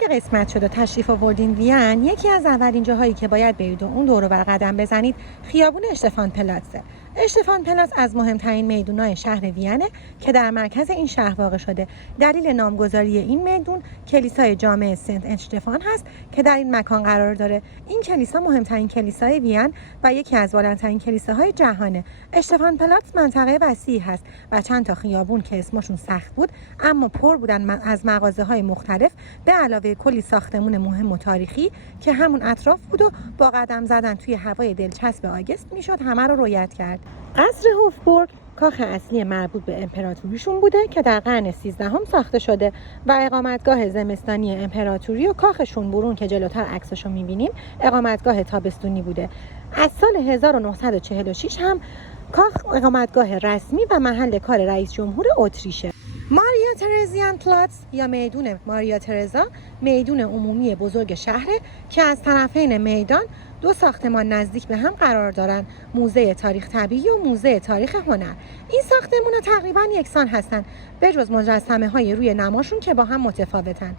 اگه قسمت شد و تشریف آوردین وین، یکی از اولین جاهایی که باید برید و اون دور و بر قدم بزنید خیابون اشتفان پلاتزه. اشتفان پلاتز از مهمترین میدونای شهر وینه که در مرکز این شهر واقع شده. دلیل نامگذاری این میدون کلیسای جامع سنت اشتفان هست که در این مکان قرار داره. این کلیسا مهمترین کلیسای وین و یکی از بلندترین کلیساهای جهانه. اشتفان پلاتز منطقه وسیعی هست و چند تا خیابون که اسمشون سخت بود اما پر بودن از مغازه‌های مختلف، به علاوه کلی ساختمون مهم و تاریخی که همون اطراف بود و با قدم زدن توی هوای دلچسب آگست میشد همه رو رویت کرد. قصر هوفبورگ کاخ اصلی مربوط به امپراتوریشون بوده که در قرن 13 ساخته شده و اقامتگاه زمستانی امپراتوری و کاخ شونبورون که جلوتر عکسشو میبینیم اقامتگاه تابستونی بوده. از سال 1946 هم کاخ اقامتگاه رسمی و محل کار رئیس جمهور اتریشه. ماریا ترزیان پلاتز یا میدون ماریا ترزا میدون عمومی بزرگ شهره که از طرفین میدان دو ساختمان نزدیک به هم قرار دارن، موزه تاریخ طبیعی و موزه تاریخ هنر. این ساختمان‌ها تقریباً یکسان هستن به جز مجسمه‌های روی نماشون که با هم متفاوتن.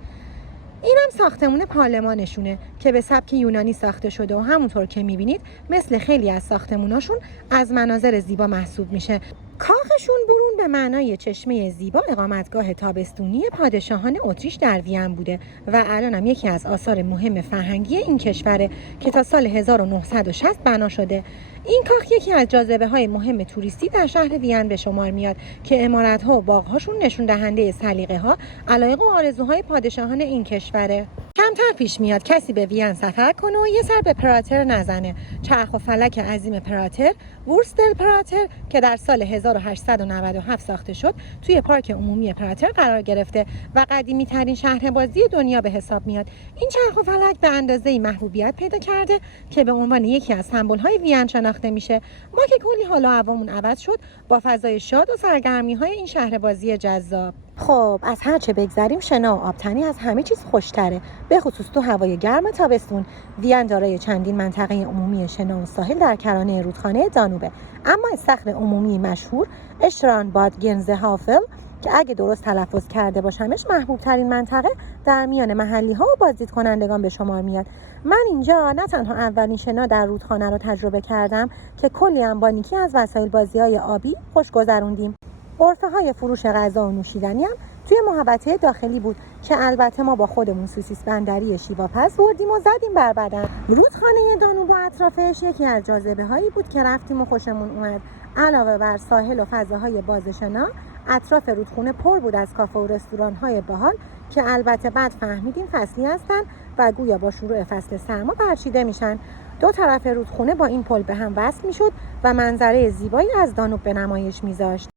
اینم ساختمون پارلمانشونه که به سبک یونانی ساخته شده و همونطور که میبینید مثل خیلی از ساختموناشون از مناظر زیبا محسوب میشه. کاخشون برون به معنای چشمه زیبا اقامتگاه تابستونی پادشاهان اتریش در وین بوده و الانم یکی از آثار مهم فرهنگی این کشوره که تا سال 1960 بنا شده. این کاخ یکی از جاذبه‌های مهم توریستی در شهر وین به شمار میاد که عمارت‌ها و باغ‌هاشون نشون دهنده سلیقه‌ها، علایق و آرزوهای پادشاهان این کشوره. کمتر پیش میاد کسی به وین سفر کنه و یه سر به پراتر نزنه. چرخ و فلک عظیم پراتر، وورستل پراتر که در سال 1897 ساخته شد، توی پارک عمومی پراتر قرار گرفته و قدیمی ترین شهربازی دنیا به حساب میاد. این چرخ و فلک به اندازه‌ای محبوبیت پیدا کرده که به عنوان یکی از سمبول‌های وین شناخته میشه. ما که کلی حال و هوامون عوض شد با فضای شاد و سرگرمی‌های این شهربازی جذاب. خب از هر چه بگذریم شنا و آبتنی از همه چیز خوشتره، به خصوص تو هوای گرم تابستون. وین دارای چندین منطقه عمومی شنا و ساحل در کرانه رودخانه دانوبه، اما استخر عمومی مشهور اشتران باد گنزهافل که اگه درست تلفظ کرده باشمش محبوب ترین منطقه در میان محلی ها و بازدید کنندگان به شمار میاد. من اینجا نه تنها اولین شنا در رودخانه رو تجربه کردم که کلی هم با نیکی از وسایل بازی های آبی خوش گذروندیم. غرفه های فروش غذا و نوشیدنی هم توی محوطه داخلی بود که البته ما با خودمون سوسیس بندری شیواپس بردیم و زدیم بر بدن. رودخانه دانوب و اطرافش یکی از جاذبه هایی بود که رفتیم و خوشمون اومد. علاوه بر ساحل و فضاهای بازشنا، اطراف رودخونه پر بود از کافه و رستوران های باحال که البته بعد فهمیدیم فصلی هستن و گویا با شروع فصل سرما برچیده میشن. دو طرف رودخونه با این پل به هم وصل میشد و منظره زیبایی از دانوب به نمایش میذاشت.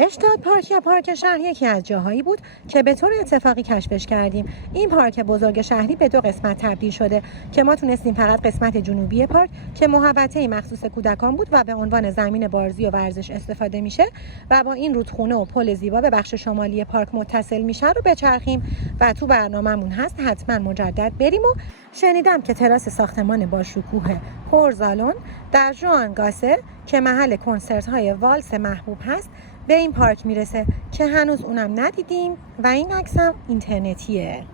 اشتاد پارک یا پارک شهر یکی از جاهایی بود که به طور اتفاقی کشفش کردیم. این پارک بزرگ شهری به دو قسمت تبدیل شده که ما تونستیم فقط قسمت جنوبی پارک که محوطه مخصوص کودکان بود و به عنوان زمین بازی و ورزش استفاده میشه و با این رودخونه و پل زیبا به بخش شمالی پارک متصل میشه رو بچرخیم و تو برنامه‌مون هست حتما مجدد بریم. و شنیدم که تراس ساختمان با شکوه پرزالون در ژوانگاسه که محل کنسرت‌های والس محبوب هست به این پارک میرسه که هنوز اونم ندیدیم و این عکسم اینترنتیه.